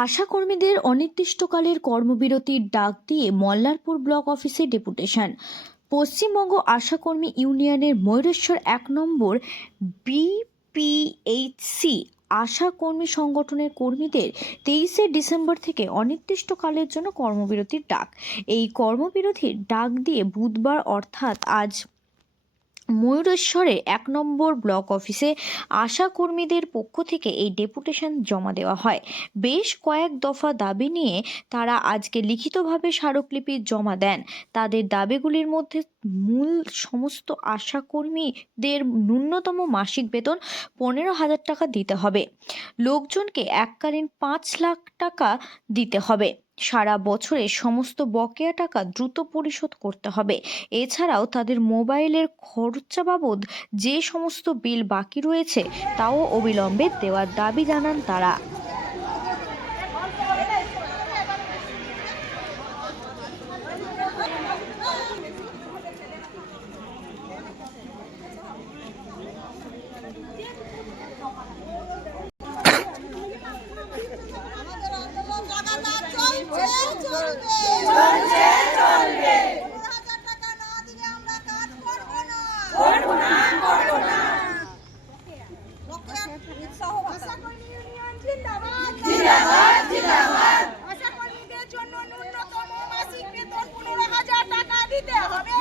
আশাকর্মীদের অনির্দিষ্টকালের কর্মবিরতির ডাক দিয়ে মল্লারপুর ব্লক অফিসে ডেপুটেশন। পশ্চিমবঙ্গ আশাকর্মী ইউনিয়নের ময়ূরেশ্বর ১ নম্বর বিপিএইচসি আশা কর্মী সংগঠনের কর্মীদের ২৩শে ডিসেম্বর থেকে অনির্দিষ্টকালের জন্য কর্মবিরতির ডাক। এই কর্মবিরতির ডাক দিয়ে বুধবার অর্থাৎ আজ ময়ূরেশ্বরের ১ নম্বর ব্লক অফিসে আশা কর্মীদের পক্ষ থেকে এই ডেপুটেশন জমা দেওয়া হয়। বেশ কয়েক দফা দাবি নিয়ে তারা আজকে লিখিতভাবে স্মারকলিপি জমা দেন। তাদের দাবিগুলির মধ্যে মূল সমস্ত আশা কর্মীদের ন্যূনতম মাসিক বেতন ১৫,০০০ টাকা দিতে হবে, লোকজনকে এককালীন ৫ লাখ টাকা দিতে হবে, সারা বছরে সমস্ত বকেয়া টাকা দ্রুত পরিশোধ করতে হবে। এছাড়াও তাদের মোবাইলের খরচা বাবদ যে সমস্ত বিল বাকি রয়েছে তাও অবিলম্বে দেওয়ার দাবি জানান তারা। আশাকর্মীদের জন্য ন্যূনতম মাসিক বেতন ১৫,০০০ টাকা দিতে হবে।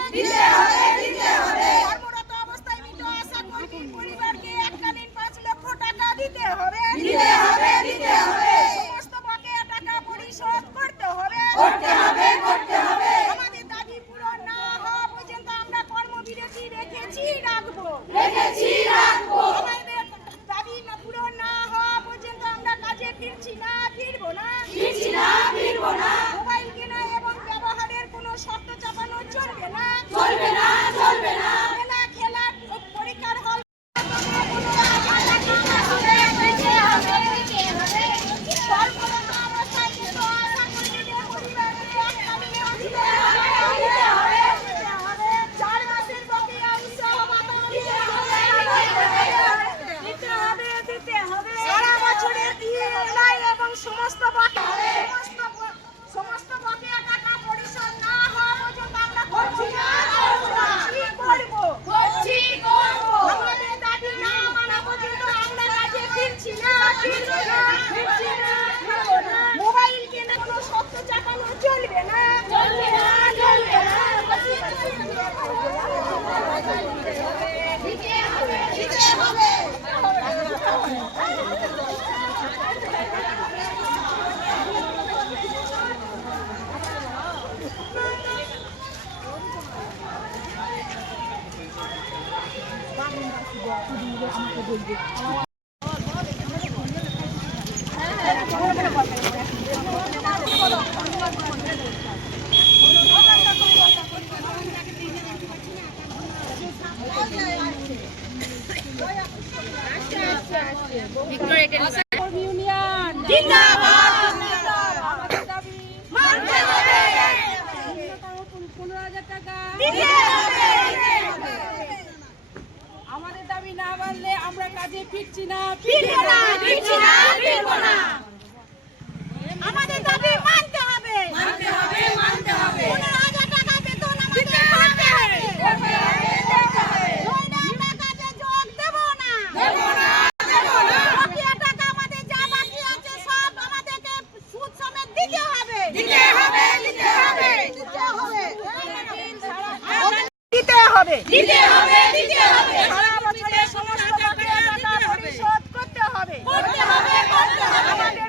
কর্মরত অবস্থায় মৃত আশাকর্মীর পরিবারকে এককালীন ৫ লক্ষ টাকা দিতে হবে। সমস্ত বকেয়া টাকা পরিশোধ করতে হবে। আমাদের দাবি পূরণ না হওয়া পর্যন্ত আমরা কর্মবিরতি রাখবো। আমাদের দাবি পূরণ না হওয়া পর্যন্ত আমরা কাজে ফিরবো না। মোবাইল কেনা এবং ব্যবহারের কোনো শর্ত চাপানো চলবে না। খেলা পরীক্ষার হল সমস্ত বকেয়া টাকা পরিশোধ না হওয়া পর্যন্ত আমরা আমাদের দাবি না মানা পর্যন্ত আমরা কাজে ফিরছি না। মোবাইল কেনা কোনো শর্ত চাপানো চলবে না। ইউনিয়ন জিন্দাবাদ। আমাদের দাবি মানতে হবে। ১৫,০০০ টাকা দিতে হবে। আমাদের দাবি না মানলে আমরা কাজে ফিরছি না। আমাদের দাবি মানতে হবে। ১৫,০০০ টাকা বেতন আমাদের দিতে হবে। কাজে যোগ দেব না। বকেয়া টাকা আমাদের যা বাকি আছে সব আমাদেরকে সুদ সমেত দিতে হবে। সারা বছরের সমস্ত বকেয়া টাকা পরিশোধ করতে হবে। আমাদের